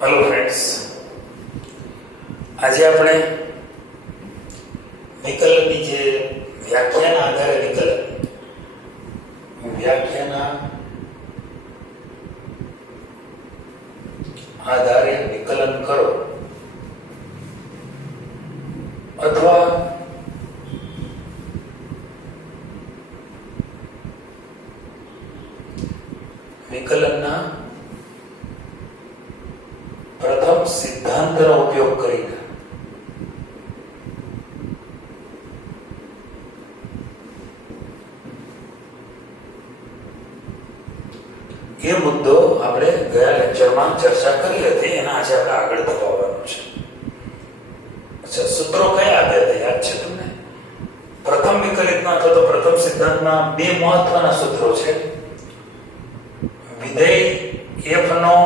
Hello friends, આજે આપણે વિકલનની જે વ્યાખ્યાના આધારે વિકલન કરો અથવા વિકલનના પ્રથમ સિદ્ધાંતનો ઉપયોગ કરીને એ મુદ્દો આપણે ગયા લેક્ચરમાં ચર્ચા કરી હતી, એના આજે આપણે આગળ વધવાનું છે. અચ્છા, સૂત્રો કયા આપ્યા હતા યાદ છે તમને? પ્રથમ વિકલિતમાં અથવા તો પ્રથમ સિદ્ધાંતમાં બે મહત્વના સૂત્રો છે. વિધેય f નો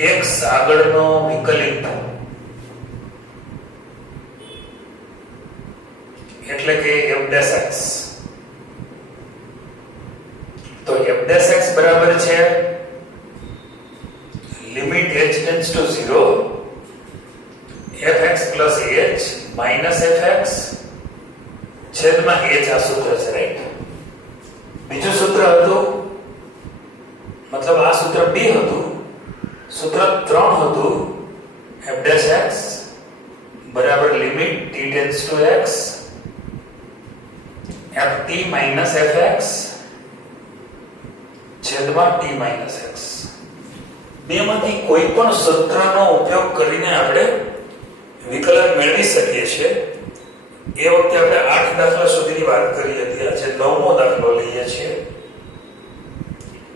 x આગળનો વિકલિત એટલે કે f'(x). તો f'(x) બરાબર છે limit h tends to 0 fx plus h minus fx છેદમાં h. આ સૂત્ર છે, રાઈટ? બીજું સૂત્ર હતું, મતલબ આ સૂત્ર 2 હતું. સૂત્ર 3 હતું f'(x) બરાબર limit t tends to x ft minus fx છેદમાં t માઇનસ x. બેમાંથી કોઈ પણ સૂત્રનો ઉપયોગ કરીને આપણે વિકલન મેળવી શકીએ છીએ. એ વખતે આપણે 8 દાખલા સુધીની વાત કરી હતી. આજે 9મો દાખલો લઈએ છીએ.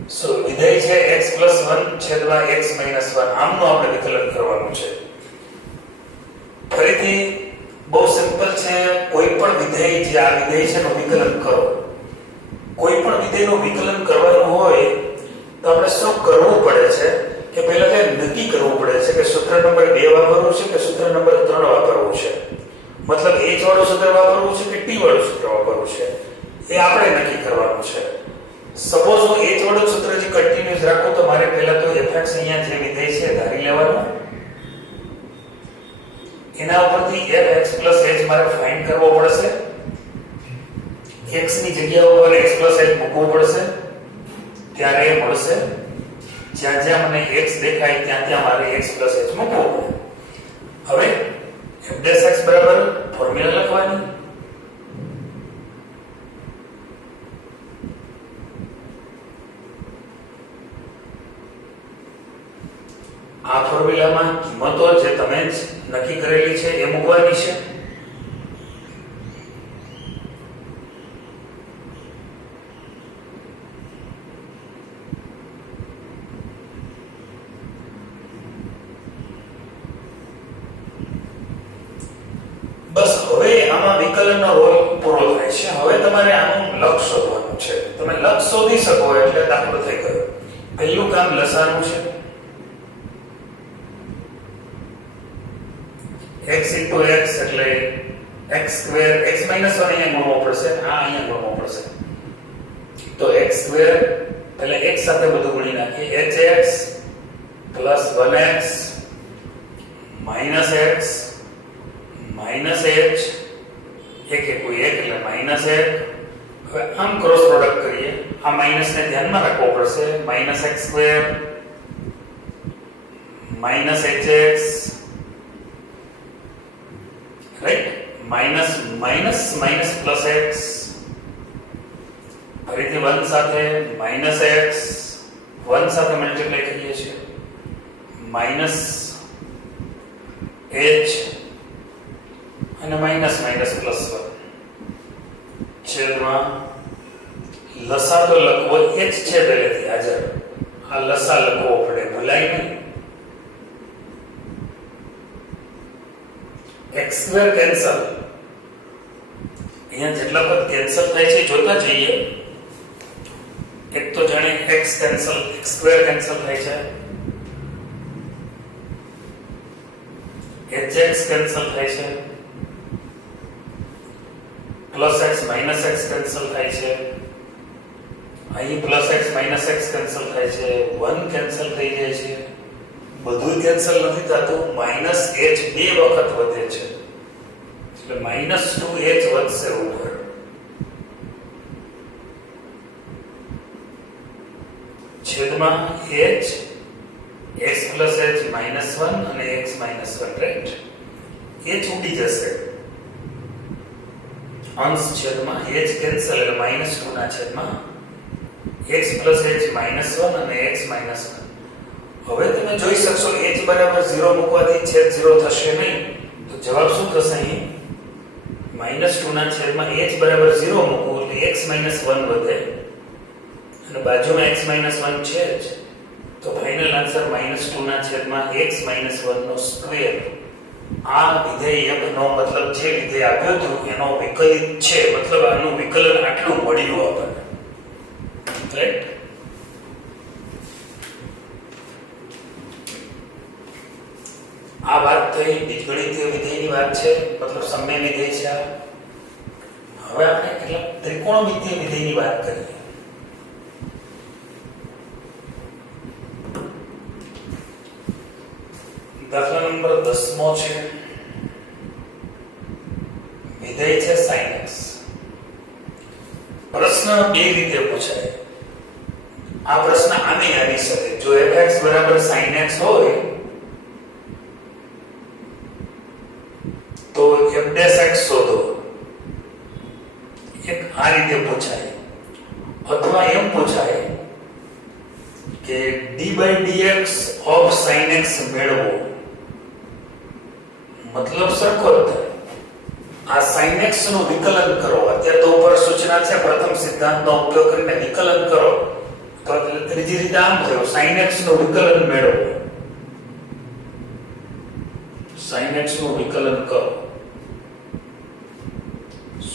સો વિધેય છે x + 1 છેદમાં x - 1. આમનું આપણે વિકલન કરવાનું છે. ફરીથી બહુ સિમ્પલ છે. કોઈ પણ વિધેય, જે આ વિધેય છે એનું વિકલન કરો. કોઈ પણ વિધેયનું વિકલન કરવાનું હોય તો આપણે શું કરવું પડે છે કે પહેલા તે નક્કી કરવું પડે છે કે સૂત્ર નંબર 2 વાપરવું છે કે સૂત્ર નંબર 3 વાપરવું છે. મતલબ h વાળું સૂત્ર વાપરવું છે કે t વાળું સૂત્ર વાપરવું છે, એ આપણે નક્કી કરવાનું છે. સપોઝ હું h વાળું સૂત્ર જે કન્ટીન્યુઅસ રાખું તો મારે પહેલા તો fx અહીંયા જે વિધેય છે ધારી લેવાનું. એના ઉપરથી fx + h મારે ફાઇન્ડ કરવો પડશે. x ની જગ્યા ઉપર x + h મૂકવું પડશે, ત્યારે એ મળશે. જ્યાં જ્યાં મને x દેખાય ત્યાં ત્યાં મારે x + h મૂકવું પડે. હવે f'(x) બરાબર ફોર્મ્યુલા લખવાની. આ ફોર્મ્યુલામાં કિંમતો જે તમે જ નક્કી કરેલી છે એ મૂકવાની છે. બસ હવે આમાં વિકલનનો રોલ પૂરો થાય છે. હવે તમારે આનું લક્ષ શોધવાનું છે. તમે લક્ષ શોધી શકો એટલે દાખલો થઈ ગયો. પહેલું કામ લસાનું છે. x * x એટલે x², x - 1 અહીંયા ગુણવો પડશે, આ અહીંયા ગુણવો પડશે. તો x² એટલે x સાથે બધું ગુણી નાખીએ. hx + 1x - x minus h, એક કોઈ એક એટલે -1. હવે આમ ક્રોસ પ્રોડક્ટ કરીએ. આ માઈનસ ને ધ્યાનમાં રાખવો પડશે. -x² -hx, right? Minus minus minus plus x, ફરીથી 1 સાથે -x, 1 સાથે મલ્ટીપ્લાય કરીએ છીએ. -h અને માઈનસ માઈનસ પ્લસ 1 છેદમાં લસા તો લખવો જ છે પહેલેથી હાજર. આ લસા લખવો પડે, ભૂલાય નહીં. x² cancel. અહીંયા જેટલા પદ કેન્સલ થાય છે જોતા જઈએ. એક તો જાણે x કેન્સલ, x² કેન્સલ થાય છે, hx કેન્સલ થાય છે, +x - x કેન્સલ થાય છે, અહીં plus x minus x cancel થાય છે, 1 કેન્સલ થઈ જાય છે, બધું કેન્સલ નથી થતું, માઇનસ h 2 વખત વધે છે એટલે માઇનસ 2h વધશે ઉપર. છેદમાં h x plus h minus 1 અને x માઇનસ 1 રાઈટ. h ઉડી જશે, અંશ છેદમાં h કેન્સલ એટલે માઇનસ 2 ના છેદમાં x પ્લસ h માઇનસ 1 અને x માઇનસ 1. હવે તમે જોઈ શકશો h બરાબર 0 મૂકવાથી છેદ 0 થશે નહીં, તો જવાબ શું થશે? અહીં માઇનસ 2 ના છેદમાં h બરાબર 0 મૂકવું એટલે x માઇનસ 1 વધે અને બાજુમાં x માઇનસ 1 છે જ, તો ફાઇનલ આન્સર માઇનસ 2 ના છેદમાં x માઇનસ 1 નો સ્ક્વેર. આ વિધેય f નો મતલબ જે વિધેય આપ્યો હતો એનો વિકલિત છે, મતલબ આનું વિકલન આટલું મળ્યું આપણને. રાઈટ. આ વાત થઈ બીજગણિતીય વિધેયની વાત છે, મતલબ સમય વિધેય છે આ. હવે આપણે કેટલાક ત્રિકોણમિતીય વિધેયની વાત કરીએ. દાખલા નંબર 10મો છે, વિધેય છે sin x. પ્રશ્ન બે રીતે પૂછાય. આ પ્રશ્ન આને આવી શકે, જો fx બરાબર sin x હોય તો f' શોધો, એક આ રીતે પૂછાય. અથવા એમ પૂછાય કે d/dx of sin x મેળવો, મતલબ સરખો જ થાય. આ sin x નું વિકલન કરો. અત્યારે તો ઉપર સૂચના છે પ્રથમ સિદ્ધાંતનો ઉપયોગ કરીને વિકલન કરો, તો ત્રીજી રીતે આમ થયું sin x નું વિકલન મેળવો. sin x નું વિકલન કરો.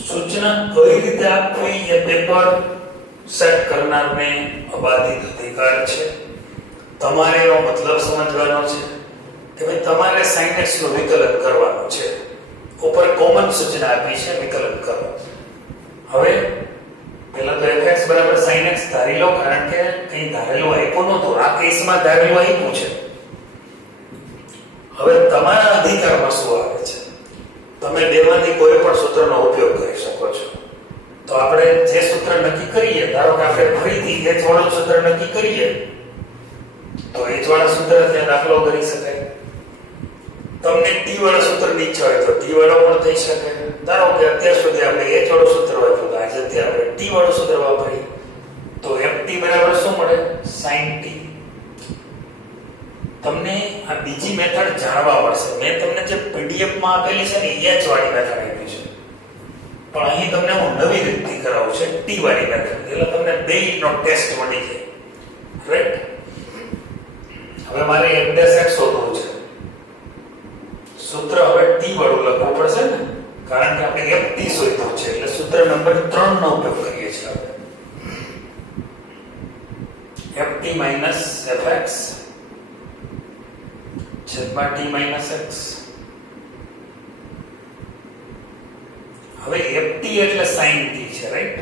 સૂચના કઈ રીતે આપવી એ પેપર સેટ કરનારને અબાધિત અધિકાર છે. તમારે એનો મતલબ સમજવાનો છે કે ભાઈ તમારે sin x નું વિકલન કરવાનું છે. ઉપર કોમન સૂચના આપી છે વિકલન કરો. હવે પહેલા તો fx બરાબર sin x ધારી લો, કારણ કે કઈ ધારેલું આપ્યું નહોતું, આ કેસમાં ધારેલું આપ્યું છે. હવે તમારા અધિકારમાં શું આવે છે? તમે બેમાંથી કોઈ પણ સૂત્રનો ઉપયોગ કરી શકો છો. તો આપણે જે સૂત્ર નક્કી કરીએ, ધારો કે આપણે ફરીથી h વાળું સૂત્ર નક્કી કરીએ, તો h વાળા સૂત્ર ત્યાં દાખલો કરી શકાય. તમને t વાળા સૂત્રની ઈચ્છા હોય તો t વાળો પણ થઈ શકે. ધારો કે અત્યાર સુધી આપણે h વાળું સૂત્ર વાપર્યું, આજે અત્યારે આપણે t વાળું સૂત્ર વાપરીએ, તો ft બરાબર શું મળે? sin t. તમને આ બીજી મેથડ જાણવા પડશે. મેં તમને જે પીડીએફ માં આપેલી છે ને એ h વાળી મેથડ આપી છે, પણ અહીં તમને હું નવી રીતથી કરાવું છે t વાળી મેથડ, એટલે તમને બેયનો ટેસ્ટ મળી જાય. રાઈટ. હવે મારે f' શોધવું છે. સૂત્ર હવે t વાળું લખવું પડશે ને, કારણ કે આપણે ft શોધવું છે, એટલે સૂત્ર નંબર 3 નો ઉપયોગ કરીએ છીએ આપણે. ft fx છેદમાં t x. હવે ft એટલે sin t છે, રાઈટ.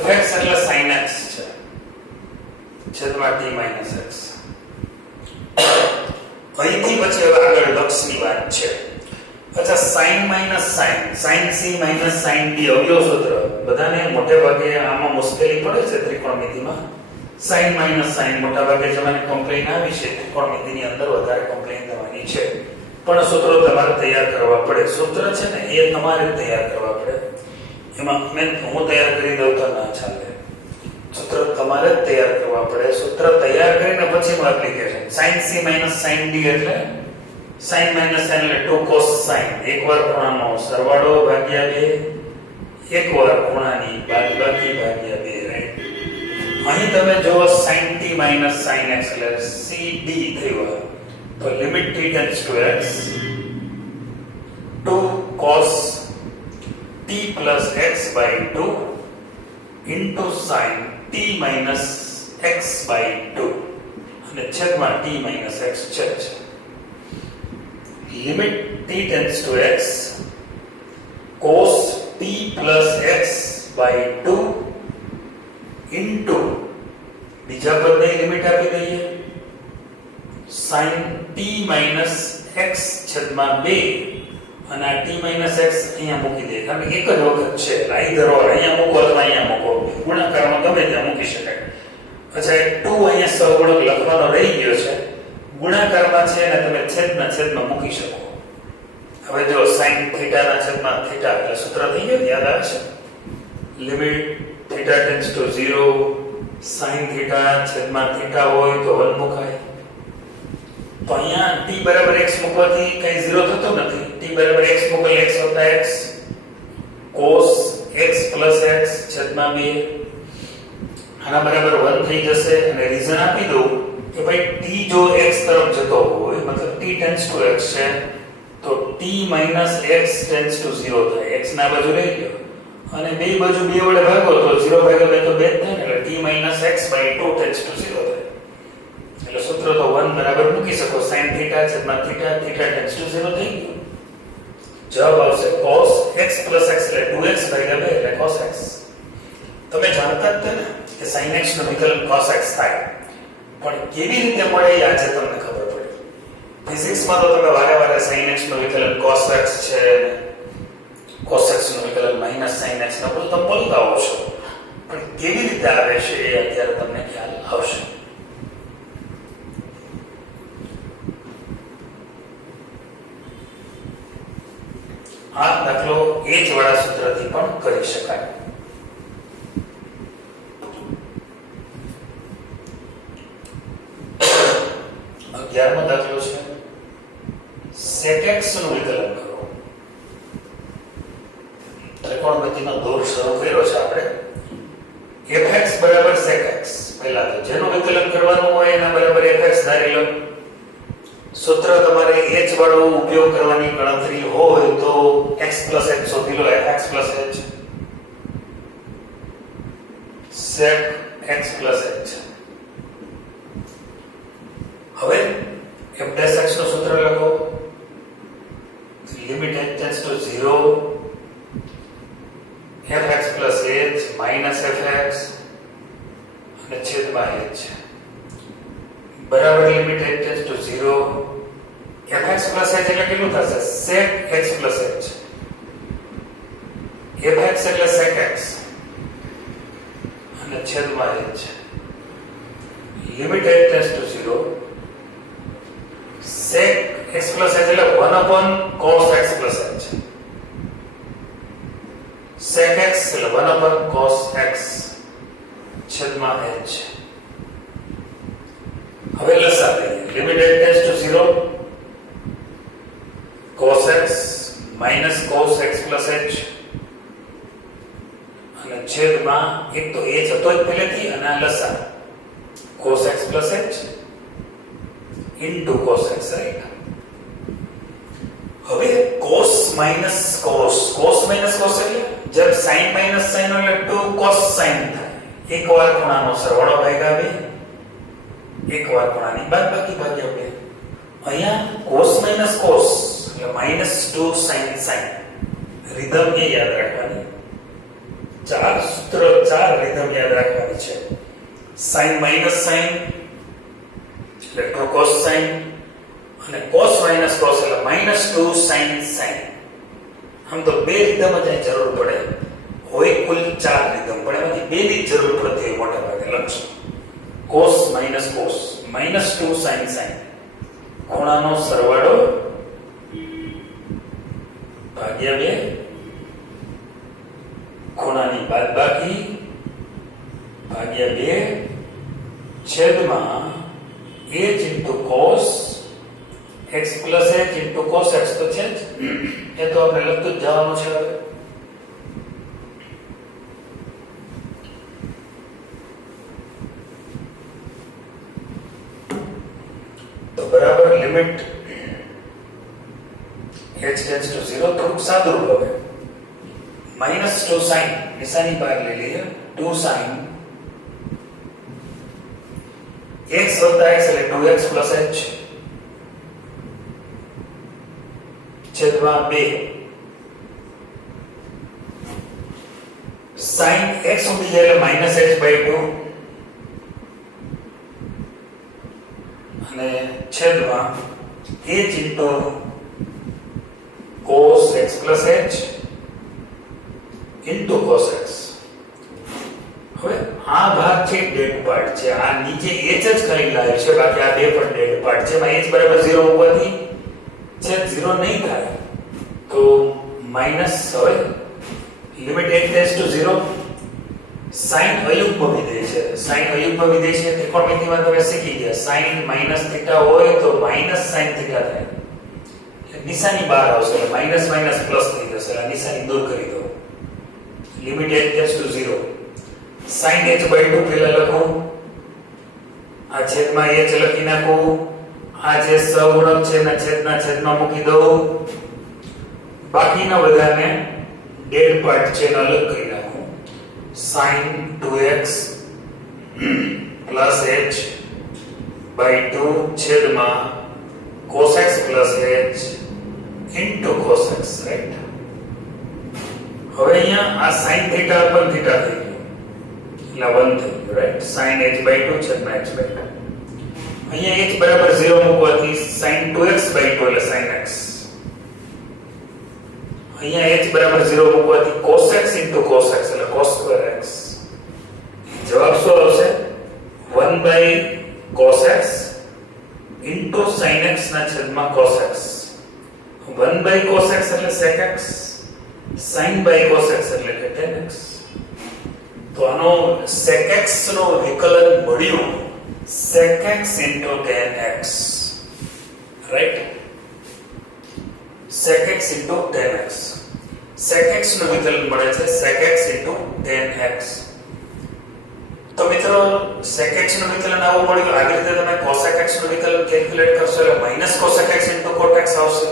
fx એટલે sin x છે છેદમાં t x. અહીંથી પછી હવે આગળ લક્ષની વાત છે. અચ્છા, sin sin c sin d અવયવ સૂત્ર બધાને મોટે ભાગે આમાં મુશ્કેલી પડે છે ત્રિકોણમિતિમાં. sin મોટા ભાગે જવાની કમ્પ્લેન આવી છે, ત્રિકોણમિતિની અંદર વધારે કમ્પ્લેન થવાની છે, પણ સૂત્રો તમારે તૈયાર કરવા પડે. સૂત્ર છે ને એ તમારે તૈયાર કરવા પડે. એમાં હું તૈયાર કરી દઉં તો ના ચાલે, સૂત્ર તમારે જ તૈયાર કરવા પડે. સૂત્ર તૈયાર કરીને પછી application. sin c sin d એટલે sin sin એટલે 2 cos sin, એકવાર ખૂણાનો સરવાળો ભાગ્યા 2, એકવાર ખૂણાની બાદબાકી ભાગ્યા 2. રાઈટ. અહીં તમે જો sin t sin x એટલે cd થયું, તો limit t tends to x 2 cos t plus x by 2 into sin t minus x by 2 અને છેદમાં t minus x છે. Limit t tends to x cos t plus x by 2 into બીજા પદની limit આપી દઈએ sin t minus x છેદમાં 2 અને આ t minus x અહીંયા મૂકી દઈએ કારણ કે એક જ વખત છે આઈધર ઓર અહીંયા મૂકો અથવા અહીંયા મૂકો ગુણાકારમાં ગમે ત્યાં મૂકી શકાય અચ્છા એક 2 અહીંયા સહગુણક લખવાનો રહી ગયો છે ગુણાકારમાં છે અને તમે છેદમાં મૂકી શકો હવે જો sin થીટા ના છેદમાં થીટા એટલે સૂત્ર થઈ ગયું યાદ આવે છે limit theta tends to 0 sin theta છેદમાં થીટા હોય તો 1 મુકાય તો અહીંયા t બરાબર x મૂકવાથી કઈ 0 થતો નથી t બરાબર x મૂકો x + x cos x + x છેદમાં 2 આના બરાબર 1 થઈ જશે અને રીઝન આપી દઉં કે ભાઈ t જો x તરફ જતો હોય મતલબ t ટેન્ડ્સ ટુ x છે તો t - x ટેન્ડ્સ ટુ 0 થાય x ના બાજુ લઈ લો અને બે બાજુ 2 વડે ભાગો તો 0 ભાગ્યા 2 તો 2 થાય ને એટલે t - x / 2 ટેન્ડ્સ ટુ 0 થાય એટલે સૂત્ર તો 1 બરાબર મૂકી શકો sin થીટા છેદમાં થીટા થીટા ટેન્ડ્સ ટુ 0 થઈ ગયું જવાબ આવશે cos x + x એટલે 2x ભાગ્યા 2 એટલે cos x તમે જાણતા જ ને કે sin x નો વિકલન cos x થાય પણ કેવી રીતે મળે એ આજે તમને ખબર પડી ફિઝિક્સમાં તો તમે વારે sin x નો વિકલન cos x છે cos x નું વિકલન -sin x નું બધું તમે બોલતા હોવ છો પણ કેવી રીતે આવે છે એ અત્યારે તમને ખ્યાલ આવશે આ દાખલો એ જ વાળા સૂત્રથી પણ કરી શકાય 11મો દાખલો છે sec x નું વિકલન કરો ત્રિકોણમિતિનો દોર શરૂ કર્યો છે આપણે fx = sec x પહેલા તો જેનું વિકલન કરવાનું હોય એના બરાબર fx ધારી લો સૂત્ર તમારે h વાળો ઉપયોગ કરવાની ગણતરી હોય તો x + h શોધી લો fx + h sec x + h હવે f' નું સૂત્ર લખો limit h tends to 0 fx + h - fx અને છેદમાં h બરાબર limit h tends to 0 fx + h એટલે કેટલું થશે sec x + h fx એટલે sec x અને છેદમાં h limit h tends to 0 sec x + h એટલે 1/cos x + h sec x એટલે 1/cos x છેદમાં h હવે લસા લઈએ limit h tends to 0 cos x - cos x + h અને છેદમાં એક તો h હતો જ પહેલેથી અને આ લસા cos x + h into cos x right હવે cos minus cos એટલે જબ sin minus sin એટલે 2 cos sin થાય એકવાર ખૂણાનો સરવાળો ભાગ્યા 2 એકવાર ખૂણાની બાદબાકી ભાગ્યા 2 અહીંયા cos minus cos એટલે -2 sin sin રીધમ એ યાદ રાખવાની ચાર સૂત્ર ચાર રીધમ યાદ રાખવાની છે sin minus sin એટલે cos sin અને cos minus cos એટલે -2 sin sin આમ તો બે રીધમ જ જરૂર પડે હોય કુલ ચાર રીધમ પણ એમાંથી બે ની જરૂર પડતી હોય મોટા ભાગે લખશો cos minus cos -2 sin sin ખૂણાનો સરવાળો ભાગ્યા 2 ખૂણાની બાદબાકી ભાગ્યા 2 છેદમાં h into cos x plus h into cos x તો છે જ એ તો આપણે લખતું જ જવાનું છે હવે તો બરાબર લિમિટ h tends to 0 થોડુંક સાદું રૂપ હવે -2 sin નિશાની બહાર લઈ લઈએ 2 sin x વત્તા x એટલે 2x plus h છેદમાં 2 sin x ઉડી જાય એટલે -h/2 અને છેદમાં h into cos x plus h into cos x. હવે આ ભાગ છે ડેડ પાર્ટ છે, આ નીચે h જ ખાલી લાવ્યો છે, બાકી આ બે પણ ડેડ પાર્ટ છે. માં h બરાબર 0 હોવાથી છેદ 0 નહીં થાય, તો માઈનસ હવે limit h tends to 0. sin અયુગ્મ વિધેય છે, sin અયુગ્મ વિધેય છે ત્રિકોણમિતિમાં તમે શીખી ગયા, sin -θ હોય તો sin θ થાય, એટલે નિશાની બહાર આવશે, એટલે માઈનસ માઈનસ પ્લસ થઈ જશે, એટલે નિશાની દૂર કરી દો. Limit h tends to 0. sin h/2 પેલા લખો, આ છેદમાં h લખી નાખો, આ જે સહગુણક છે એના છેદમાં મૂકી દો, બાકીના બધાને ડેડ પાર્ટ છે એને અલગ કરી નાખો. sin 2x plus h/2 છેદમાં cos x plus h into cos x, right? હવે અહીંયા આ sin θ ઉપર θ થઈ ગયું, એટલે 1 થઈ ગયું, right? sin h/2 છેદમાં h/2. અહીંયા h બરાબર 0 મૂકવાથી sin 2x/2 એટલે sin x. અહીંયા h બરાબર 0 મૂકવાથી cos x into cos x એટલે cos square x. જવાબ શું આવશે? 1/cos x into sin x ના છેદમાં cos x. 1/cos x એટલે sec x, sin/cos x એટલે કે tan x. તો આનો sec x નો વિકલન મળ્યું sec x into tan x, right? sec x into tan x. sec x નું વિકલન મળે છે sec x into tan x. તો મિત્રો sec x નું વિકલન આવું મળ્યું, આવી રીતે તમે cosec x નું વિકલન કેલ્ક્યુલેટ કરશો એટલે -cosec x into cot x આવશે.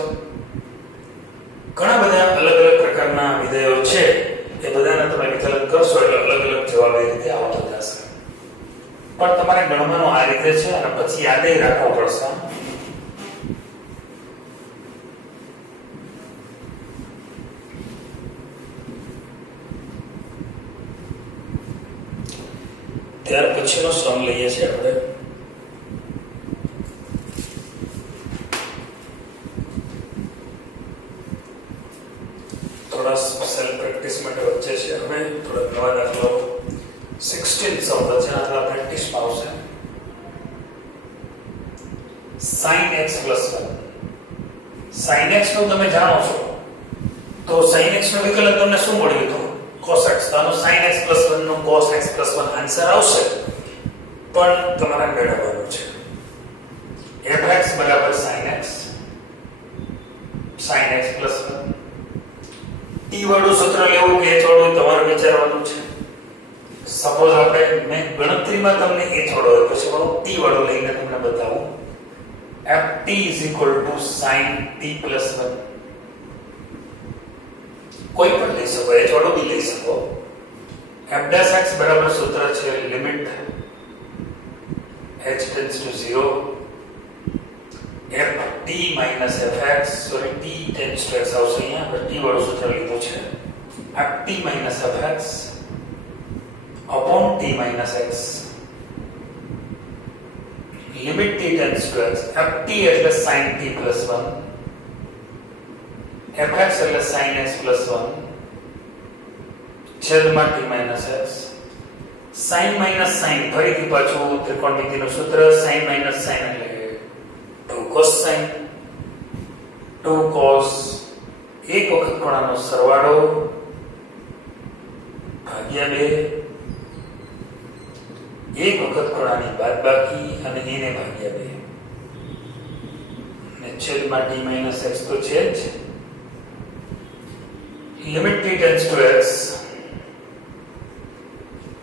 ઘણા બધા અલગ અલગ પ્રકારના વિધેયો છે, એ બધાને તમે વિકલન કરશો એટલે અલગ અલગ જવાબ એ રીતે આવતો જશે. પણ તમારે ગણવાનું આ રીતે છે અને પછી યાદ રાખવો પડશે. ત્યાર પછીનો સમ લઈએ છીએ આપણે. થોડા સેલ્ફ પ્રેક્ટિસ માટે વચ્ચે છે, હવે થોડા નવા દાખલો 16 સમ છે, આ પ્રેક્ટિસમાં આવશે. sin x plus 1. sin x નું તમે જાણો છો, તો sin x નું વિકલન તમને શું મળ્યું હતું? cos x. તો આનો sin x plus 1 નો cos x plus 1 આન્સર આવશે, પણ તમારે મેળવવાનું છે fx બરાબર sin x, sin x plus 1. t વાળું સૂત્ર લેવું કે h વાળું તમારે વિચારવાનું છે. સપોઝ આપણે મેં ગણતરીમાં તમને h વાળો પછી હું t વાળો લઈને તમને બતાવું. ft sin t plus 1. કોઈ પણ લઈ શકો, h વાળો બી લઈ શકો. f' બરાબર સૂત્ર છે limit h tends to 0 ft minus fx, sorry t tends to x આવશે અહીંયા, આપણે t વાળું સૂત્ર લીધું છે. ft minus fx upon t minus x, limit t tends to x. ft એટલે sin t plus 1, fx એટલે sin x plus 1 છેદમાં t minus x. sin minus sin ફરીથી પાછું ત્રિકોણમિતિનું સૂત્ર, sin minus sin એટલે 2 cos sin, 2 cos એક વખત ખૂણાનો સરવાળો ભાગ્યા 2, એક વખત ખૂણાની બાદબાકી અને એને ભાગ્યા 2 અને છેદમાં t minus x તો છે જ. Limit t tends to x,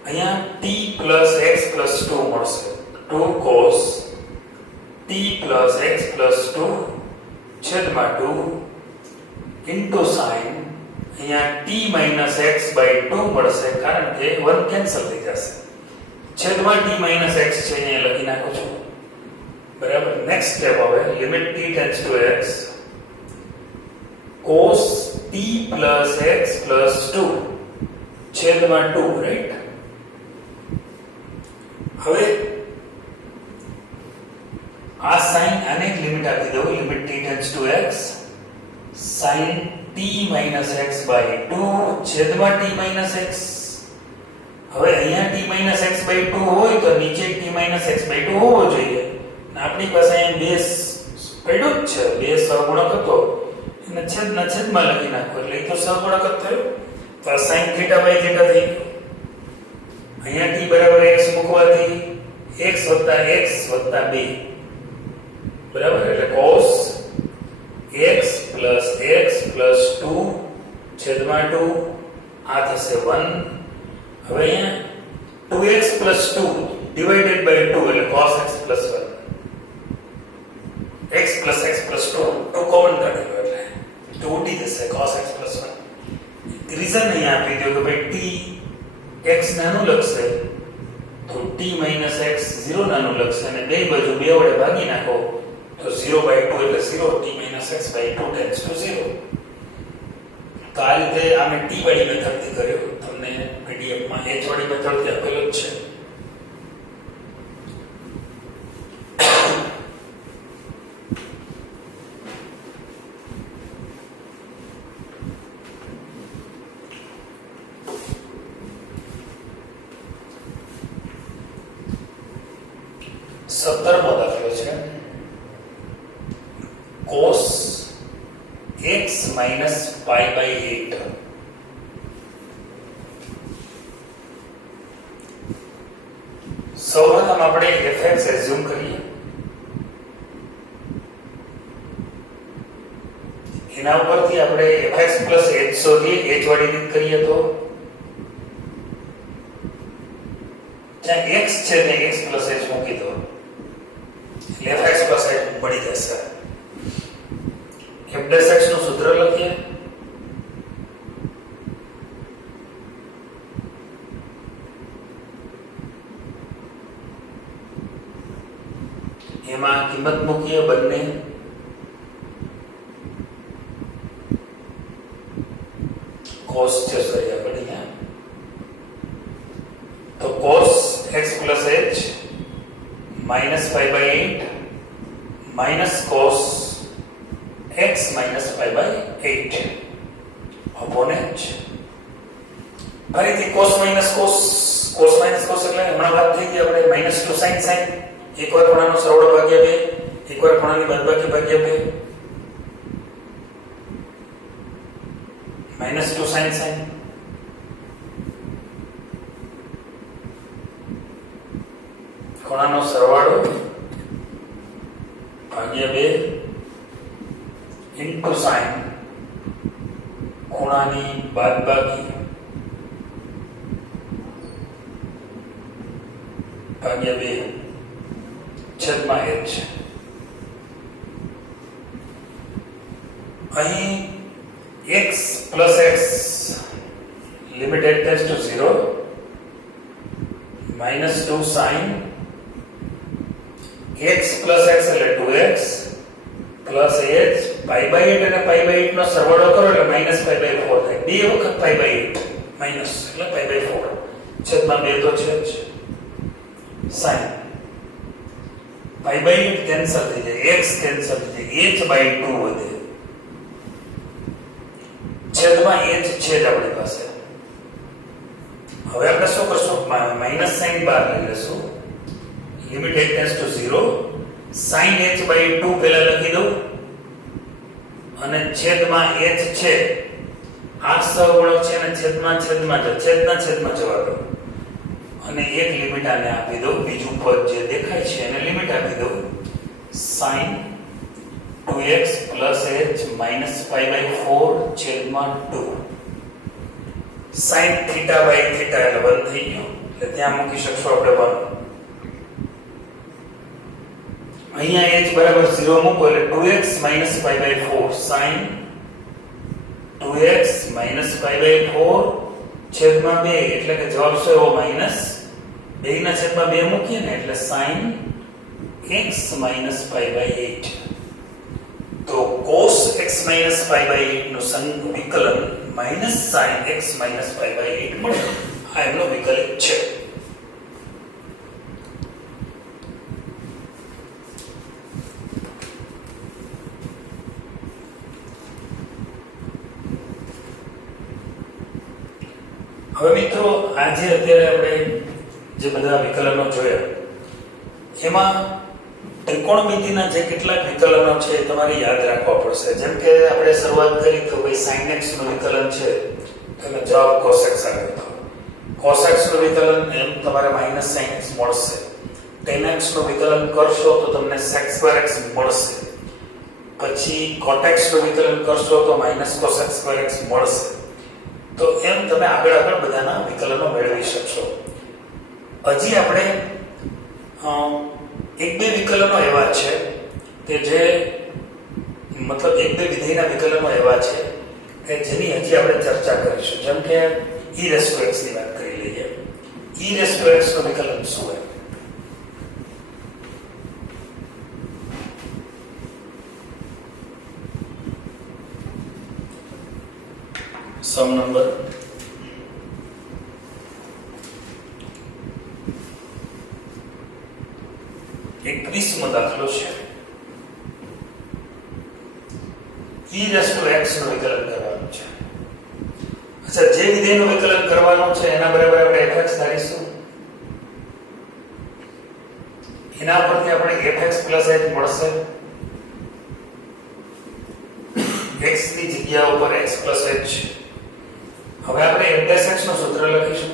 અહીંયા t plus x plus 2 મળશે. 2 cos t plus x plus 2 છેદમાં 2 into sin, અહીંયા t minus x by 2 મળશે, કારણ કે 1 કેન્સલ થઈ જશે. છેદમાં t minus x છે અહીંયા લખી નાખો છો, બરાબર. નેક્સ્ટ સ્ટેપ હવે limit t tends to x, cos t plus x plus 2 છેદમાં 2, રાઈટ? હવે આ sin આને એક લિમિટ આપી દઉં, limit t tends to x sin t minus x by 2 છેદમાં t minus x. હવે અહીંયા t minus x by 2 હોય તો નીચે t minus x by 2 હોવો જોઈએ. આપણી પાસે અહીં બેઝ પડ્યો જ છે, બે સહગુણક હતો એને છેદમાં લખી નાખો એટલે એ તો સહગુણક જ થયો. તો sin થીટા by થીટા થઈ ગયો. અહીંયા t બરાબર x મૂકવાથી x વત્તા 2 બરાબર, એટલે cos x plus x plus 2 છેદમાં 2 આ થશે 1. હવે અહીંયા 2x plus 2 divided by 2 એટલે cos x plus 1. x plus x plus 2 common કાઢી લો એટલે 2 ઉડી જશે, cos x plus 1. રીઝન અહીંયા આપી દો કે ભાઈ t x નાનું લખશે તો t minus x 0 નાનું લખશે અને બે બાજુ 2 વડે ભાગી નાખો તો 0 by 2 એટલે 0, t minus x by 2 tends to 0. તો આ રીતે આમે t વાળી મેથડથી કર્યો, તમને પીડીએફ માં h વાળી મેથડથી આપેલો જ છે. સત્તરમો દાખલો છે cos x minus pi by 8. સૌપ્રથમ આપણે fx એઝ્યુમ કરીએ. એના ઉપરથી આપણે fx plus h શોધીએ. h વાળી રીત કરીએ તો જ્યાં x છે તે x plus h મૂકી દો એટલે fx plus h મળી જશે. f dash x નું સૂત્ર લખીએ. એમાં કિંમત મૂકીએ બંને. cos છે સોરી આપણે અહીંયા તો cos x plus h minus pi by 8 minus cos x minus pi by 8 upon h. ફરીથી cos minus cos એટલે હમણાં વાત થઈ ગઈ આપણે -2 sin એકવાર ખૂણાનો સરવાળો ભાગ્યા 2, એકવાર ખૂણાની બાદબાકી ભાગ્યા 2, -2 sin ખૂણાનો સરવાળો ભાગ્યા 2 into sin ખૂણાની બાદબાકી ભાગ્યા 2 છેદમાં h. અહીં x plus x limited tends to 0 -2 sin x plus x એટલે 2x plus h pi by 8 અને pi by 8 નો સરવાળો કરો એટલે -pi by 4 થાય. બે વખત pi by 8 માઈનસ એટલે pi by 4 છેદમાં 2 તો છે જ. sin pi by 8 કેન્સલ થઈ જાય, x કેન્સલ થઈ જાય, h by 2 વધે છેદમાં h છે જ આપણી પાસે. હવે આપણે શું કરશું, માઈનસ સાઇન બહાર લઈ લેશું. Limit h tends to 0 sin h by 2 પહેલા લખી દઉં અને છેદમાં h છે આ સહગુણક છે અને છેદમાં જવા દો અને એક લિમિટ આને આપી દઉં. બીજું પદ જે દેખાય છે એને લિમિટ આપી દઉં sin 2x plus h minus pi by 4 છેદમાં 2 sin theta by theta એટલે 1 થઈ ગયો એટલે ત્યાં મૂકી શકશો આપણે 1. અહીંયા h બરાબર 0 મૂકો એટલે 2x minus pi by 4 sin 2x minus pi by 4 છેદમાં 2 એટલે કે જવાબ શું એવો માઈનસ 2 ના છેદમાં 2 મૂકીએ ને એટલે sin x minus pi by 8. તો cos x minus pi by 8 નું વિકલન minus sin x minus pi by 8 મળે. આ એમનો વિકલિત છે. હવે મિત્રો આજે અત્યારે આપણે જે બધા વિકલનો જોયા એમાં ત્રિકોણમિતિના જે કેટલાક વિકલનો છે એ તમારે યાદ રાખવા પડશે. જેમ કે આપણે શરૂઆત કરી તો ભાઈ sin x નું વિકલન છે એટલે જવાબ cos x આવે તો cos x નું વિકલન એમ તમારે -sin x મળશે. tan x નું વિકલન કરશો તો તમને sec2x મળશે. પછી cot x નું વિકલન કરશો તો -cos x2x મળશે. તો એમ તમે આગળ બધાના વિકલનો મેળવી શકશો. હજી આપણે એક બે વિકલનો એવા છે કે જે મતલબ એક બે વિધેયના વિકલનો એવા છે કે જેની હજી આપણે ચર્ચા કરીશું. જેમ કે e⁻x ની વાત કરી લઈએ. e⁻x નું વિકલન શું હોય? સમ નંબર 21મો દાખલો છે. e⁻x નું વિકલન કરવાનું છે. અચ્છા, જે વિધેયનું વિકલન કરવાનું છે એના બરાબર આપણે fx ધારીશું. એના પરથી આપણે fx h મળશે. x ની જગ્યા ઉપર x h. હવે આપણે f'(x) નું સૂત્ર લખીશું.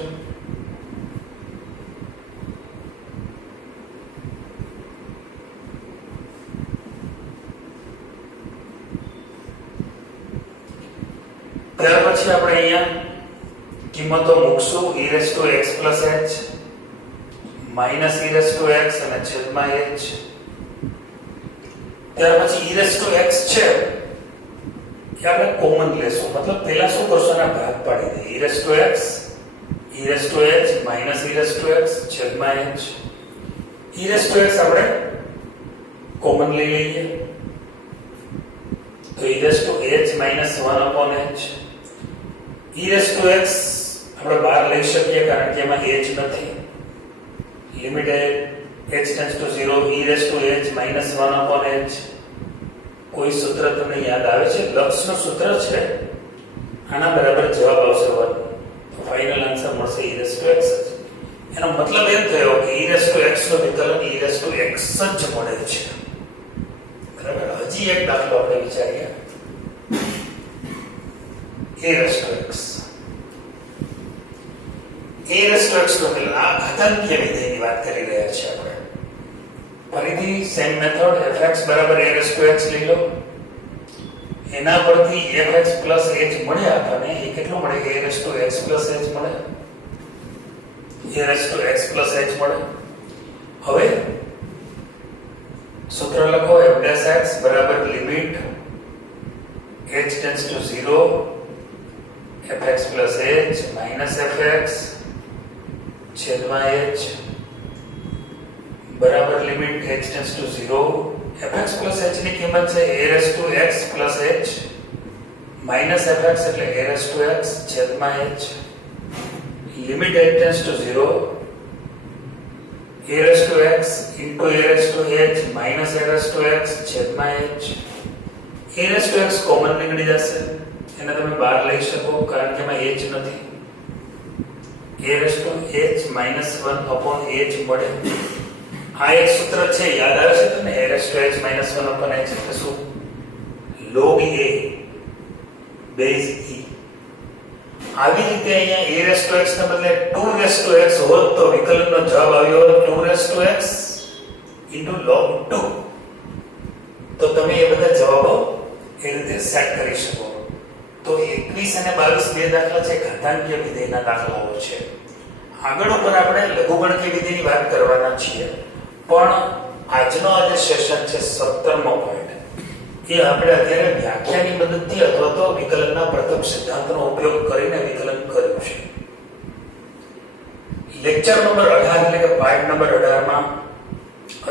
ત્યાર પછી આપણે અહીંયા કિંમતો મૂકશું. e⁻x h -e⁻x અને છેદમાં h. ત્યાર પછી e⁻x છે એ આપણે કોમન લેશું. મતલબ પહેલા શું કરશું, એના ભાગ પાડી દઈએ. e⁻x -e⁻x છેદમાં h. e⁻x આપણે કોમન લઈ લઈએ તો e⁻h -1/h. e⁻x આપણે બહાર લઈ શકીએ કારણ કે એમાં h નથી. Limit h tends to 0 e⁻h -1/h. કોઈ સૂત્ર તમને યાદ આવે છે? લક્ષનું સૂત્ર છે. આના બરાબર જવાબ આવશે 1. તો ફાઇનલ આન્સર મળશે e⁻x. એનો મતલબ એમ થયો કે e⁻x નું વિકલન e⁻x જ મળે છે. બરાબર. હજી એક દાખલો આપણે વિચારીએ. e⁻x નું વિકલન આ ઘાતાંકીય વિધેયની વાત કરી રહ્યા છીએ આપણે. ફરીથી સેમ મેથડ. fx બરાબર a⁻x લઈ લો. એના પરથી fx h મળે આપણને. એ કેટલું મળે? a⁻x h મળે. a⁻x h મળે. હવે સૂત્ર લખો. f'(x) બરાબર limit h tends to 0 fx h -fx છેદમાં h બરાબર limit h tends to 0 fx h ની કિંમત છે a⁻x h -fx એટલે a⁻x છેદમાં h limit h tends to 0 a⁻x into a⁻x -a⁻x છેદમાં h. a⁻x કોમન નીકળી જશે. એને તમે બહાર લઈ શકો કારણ કે એમાં h નથી. a⁻h -1/h મળે. આ એક સૂત્ર છે, યાદ આવે છે તમને? a⁻h -1/h એટલે શું? log a base e. આવી રીતે અહીંયા a⁻x ને બદલે 2⁻x હોત તો વિકલનનો જવાબ આવ્યો હોત 2⁻x log 2. તો તમે એ બધા જવાબો એ રીતે સેટ કરી શકો. તો 21 અને 22 બે દાખલા છે, ઘાતાંકીય વિધેયના દાખલાઓ છે. આગળ ઉપર આપણે લઘુગણકીય વિધેયની વાત કરવાના છીએ. પણ આજનો આ જે સેશન છે 17મો પોઈન્ટ, એ આપણે અત્યારે વ્યાખ્યાની મદદથી અથવા તો વિકલનના પ્રથમ સિદ્ધાંતનો ઉપયોગ કરીને વિકલન કર્યું છે. લેક્ચર નંબર 18 એટલે કે પાર્ટ નંબર 18 માં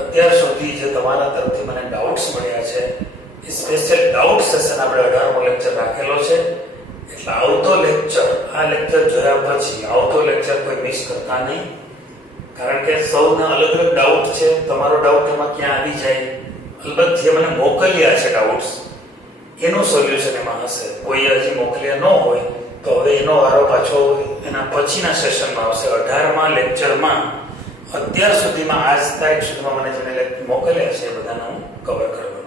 અત્યાર સુધી જે તમારા તરફથી મને ડાઉટ્સ મળ્યા છે સ્પેશિયલ ડાઉટ સેશન આપણે 18મો લેક્ચર રાખેલો છે. એટલે આવતો લેક્ચર, આ લેક્ચર જોયા પછી આવતો લેક્ચર કોઈ મિસ કરતા નહીં, કારણ કે સૌના અલગ અલગ ડાઉટ છે. તમારો ડાઉટ એમાં ક્યાં આવી જાય, અલબત્ત જે મને મોકલ્યા છે ડાઉટ્સ એનું સોલ્યુશન એમાં હશે. કોઈ હજી મોકલ્યા ન હોય તો હવે એનો વારો પાછો એના પછીના સેશનમાં આવશે. 18મા લેક્ચરમાં અત્યાર સુધીમાં આજ તારીખ સુધીમાં મને જેને મોકલ્યા છે એ બધાને હું કવર કરવા